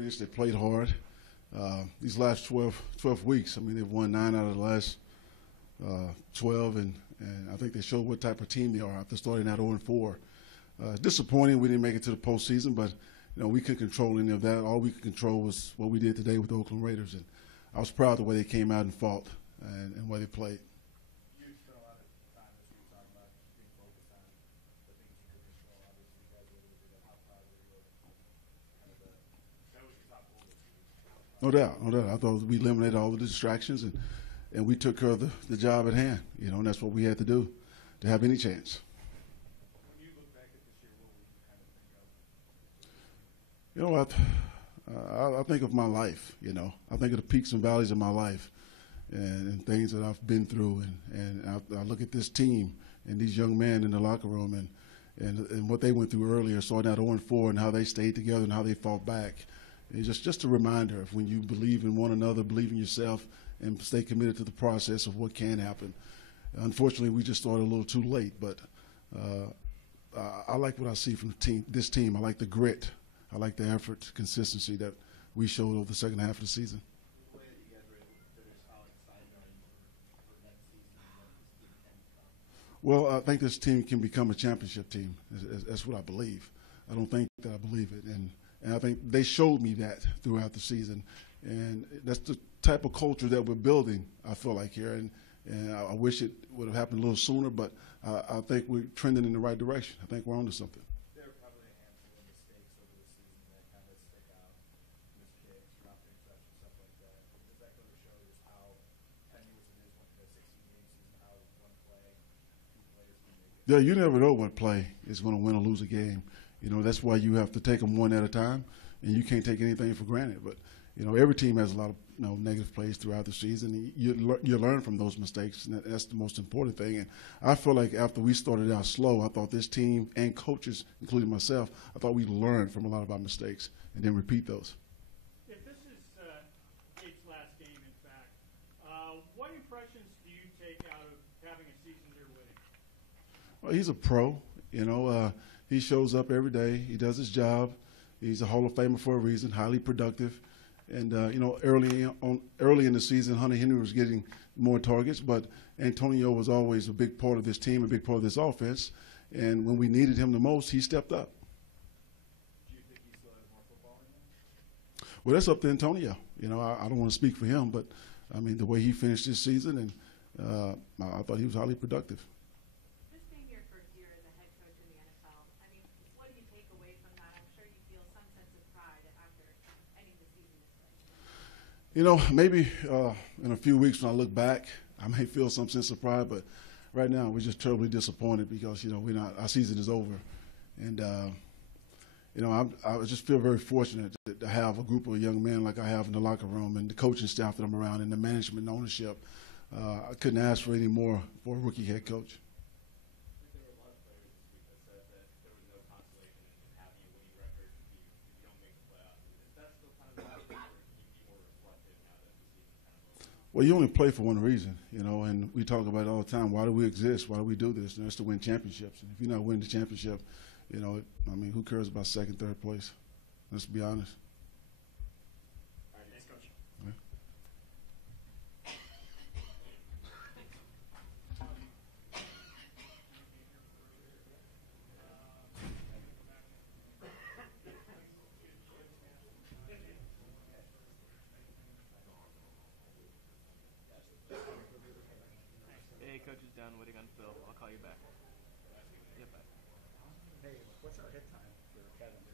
finished. They played hard. These last 12 weeks, I mean, they've won 9 out of the last 12, and I think they showed what type of team they are after starting out 0-4. Disappointing we didn't make it to the postseason, but we couldn't control any of that. All we could control was what we did today with the Oakland Raiders, and I was proud of the way they came out and fought and way they played. You spent a lot of time this week talking about being focused on the things you could control. Obviously, you guys were able to do that. How proud were you of kind of that was your top goal this week? No doubt, no doubt. I thought we eliminated all the distractions, and we took care of the job at hand. And that's what we had to do to have any chance. When you look back at this year, what would you kind of think of? I think of my life. I think of the peaks and valleys of my life, and things that I've been through, and I look at this team and these young men in the locker room, and what they went through earlier, starting out 0-4, and how they stayed together and how they fought back. It's just a reminder of when you believe in one another, believe in yourself, and stay committed to the process of what can happen. Unfortunately, we just started a little too late, but I like what I see from this team. I like the grit. I like the effort, consistency that we showed over the second half of the season. The way that you guys were able to finish, how excited are you for next season and what this team can become? Well, I think this team can become a championship team. That's what I believe. I don't think that I believe it. And I think they showed me that throughout the season. And that's the type of culture that we're building, I feel like, here. And I wish it would have happened a little sooner, but I think we're trending in the right direction. I think we're onto something. There are probably a handful of mistakes over the season that kind of stick out. Missed kicks, dropped interceptions, stuff like that. Does that go to show just how tenuous it is when the 16-game season, how one play, two players can make it? Yeah, you never know what play is going to win or lose a game. That's why you have to take them one at a time, and you can't take anything for granted. But every team has a lot of negative plays throughout the season. You learn from those mistakes, and that's the most important thing. And I feel like after we started out slow, I thought this team and coaches, including myself, I thought we learned from a lot of our mistakes and then repeat those. If this is Gates' last game, in fact, what impressions do you take out of having a season here winning? Well, he's a pro. He shows up every day. He does his job. He's a Hall of Famer for a reason, highly productive. And, early in the season, Hunter Henry was getting more targets, but Antonio was always a big part of this team, a big part of this offense. And when we needed him the most, he stepped up. Do you think he still has more football in him? Well, that's up to Antonio. I don't want to speak for him, but, I mean, the way he finished this season, and I thought he was highly productive. This being your first year as a head coach in the NFL, I mean, what do you take away from that? I'm sure you feel some sense of pride after ending the season this way. Maybe in a few weeks when I look back, I may feel some sense of pride, but right now we're just terribly disappointed because, our season is over. And, I just feel very fortunate to have a group of young men like I have in the locker room and the coaching staff that I'm around and the management and ownership. I couldn't ask for any more for a rookie head coach. There were a lot of players this week that said that there was no consolation in having a winning record if you don't make the playoffs. Is that still kind of the outlook, or can you be more reflective now that the season kind of over? Well, you only play for one reason, and we talk about it all the time. Why do we exist? Why do we do this? And that's to win championships. And if you're not winning the championship, who cares about second, third place? Let's be honest. All right, thanks, Coach. Yeah. Hey, Coach is done waiting on Phil. I'll call you back. Yep, bye. Hey, what's our hit time for Kevin?